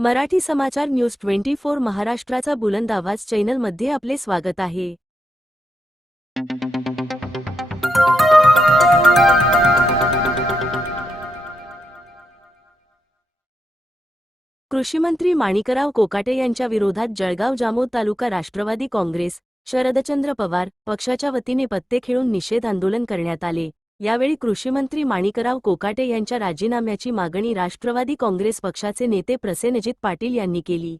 मराठी समाचार news twenty four महाराष्ट्राचा बुलंद आवाज चॅनलमध्ये आपले स्वागत आहे. कृषीमंत्री माणिकराव कोकाटे यांच्या विरोधात जळगाव जामोद तालुका राष्ट्रवादी काँग्रेस शरदचंद्र पवार पक्षाच्या वतीने पत्ते खेळून निषेध आंदोलन करण्यात आले. यावेळी कृषीमंत्री माणिकराव कोकाटे यांच्या राजीनाम्याची मागणी राष्ट्रवादी काँग्रेस पक्षाचे नेते प्रसेनजित पाटील यांनी केली.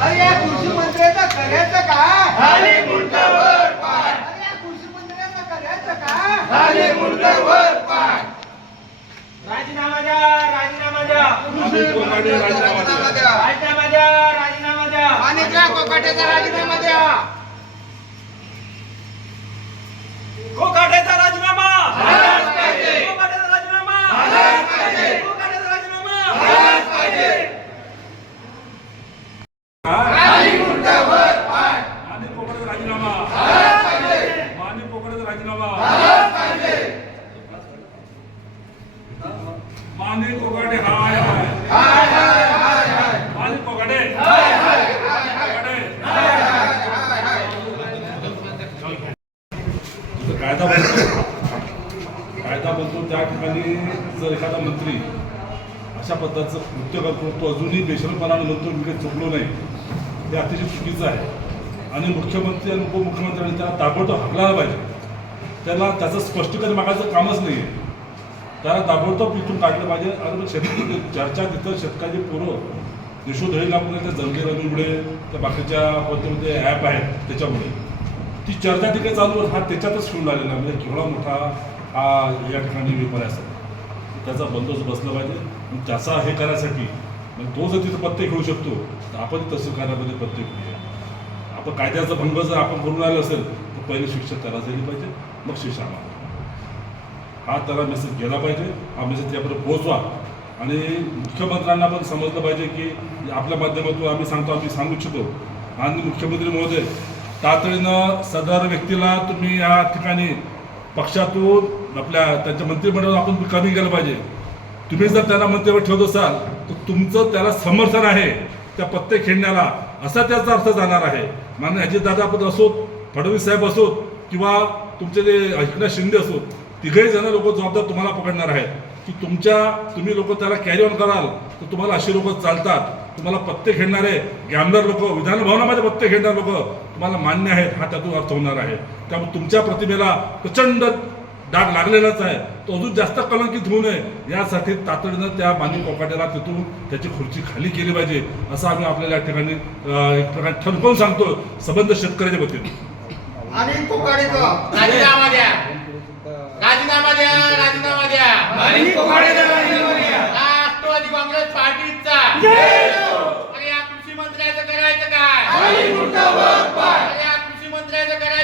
अरे या कृषी मंत्र्याचं करायचं काय? खाली मुंडावर पाय. अरे या कृषी मंत्र्याचं करायचं काय? खाली मुंडावर पाय. राजीनामा द्या राजीनामा द्या. राजीनामा द्या राजीनामा द्या राजीनामा द्या माणिकराव कोकाटेचा राजीनामा द्या कोकाटेचा राजीनामा कोकाटेचा राजीनामा कोकाटेचा राजीनामा माने कोकणाचा राजीनामा माने कोकणाचा राजीनामा माने कोकाटे हाय हाय. माने कोकाटे हाय हाय हाय बनतो कायदा बनतो त्या ठिकाणी जर एखादा मंत्री अशा पद्धतीचं कृत्य करतो तो अजूनही बेशरपणानं म्हणतो मी काही चुकलो नाही. हे अतिशय चुकीचं आहे. आणि मुख्यमंत्री आणि उपमुख्यमंत्र्यांनी त्याला ताबडतोब हकलायला पाहिजे. त्याला त्याचं स्पष्टीकरण मागायचं कामच नाही आहे त्याला ताबडतोब इथून काढलं पाहिजे. आणि मग शेतकरी चर्चा तिथं शेतकरी पूर्व यशोधळी लागून त्या जंगी रवीमुळे त्या बाकीच्या पद्धतीमध्ये ॲप आहेत त्याच्यामुळे. ती चर्चा तिकडे चालू हा त्याच्यातच शिवून आलेला म्हणजे केवढा मोठा हा या ठिकाणी व्यापार असेल. त्याचा बंदोबस्त बसला पाहिजे. आणि त्याचा हे करायसाठी म्हणजे तो जर तिथं पत्ते घेऊ शकतो तर आपण तहसील कार्यालयामध्ये पत्ते घेऊया. आपण कायद्याचा भंग जर आपण करून आलं असेल तर पहिले शिक्षा त्याला झाली पाहिजे. मग शिक्षा मागा हा त्याला मेसेज गेला पाहिजे. हा मेसेज त्यापर्यंत पोहोचवा. आणि मुख्यमंत्र्यांना पण समजलं पाहिजे की आपल्या माध्यमातून आम्ही सांगतो आम्ही सांगू इच्छितो. आणि मुख्यमंत्री महोदय तातडीनं सदर व्यक्तीला तुम्ही या ठिकाणी पक्षातून आपल्या त्यांच्या मंत्रिमंडळात आपण कमी केलं पाहिजे. तुम्ही जर त्याला मंत्रिमंडळ ठेवत असाल तर तुमचं त्याला समर्थन आहे त्या पत्ते खेळण्याला. असा त्याचा अर्थ जाणार आहे. मान्य अजितदादा आपण असोत फडणवीस साहेब असोत किंवा तुमचे जे एकनाथ शिंदे असोत तिघही जण लोक जबाबदार तुम्हाला पकडणार आहेत. की तुमच्या तुम्ही लोक त्याला कॅरी ऑन कराल तर तुम्हाला अशी लोक चालतात. तुम्हाला पत्ते खेळणारे गॅमलर लोक विधानभवनामध्ये पत्ते खेळणारे लोक तुम्हाला मान्य आहेत हा त्यातून अर्थ होणार आहे. त्यामुळे तुमच्या प्रतिमेला प्रचंड डाग लागलेलाच आहे. तो अजून जास्त कलंकित होऊ नये. यासाठी तातडीनं त्या मानवी कोकाट्याला तिथून त्याची खुर्ची खाली केली पाहिजे असं आम्ही आपल्याला या ठिकाणी एक प्रकारे ठणकवून सांगतो संबंध शेतकऱ्याच्या वतीने आणि कोकाटेचं राजीनामा द्या राजीनामा द्या राजीनामा द्या राष्ट्रवादी काँग्रेस पार्टीचा. अरे या कृषी मंत्र्याचं करायचं काय? अरे या कृषी मंत्र्याचं करायचं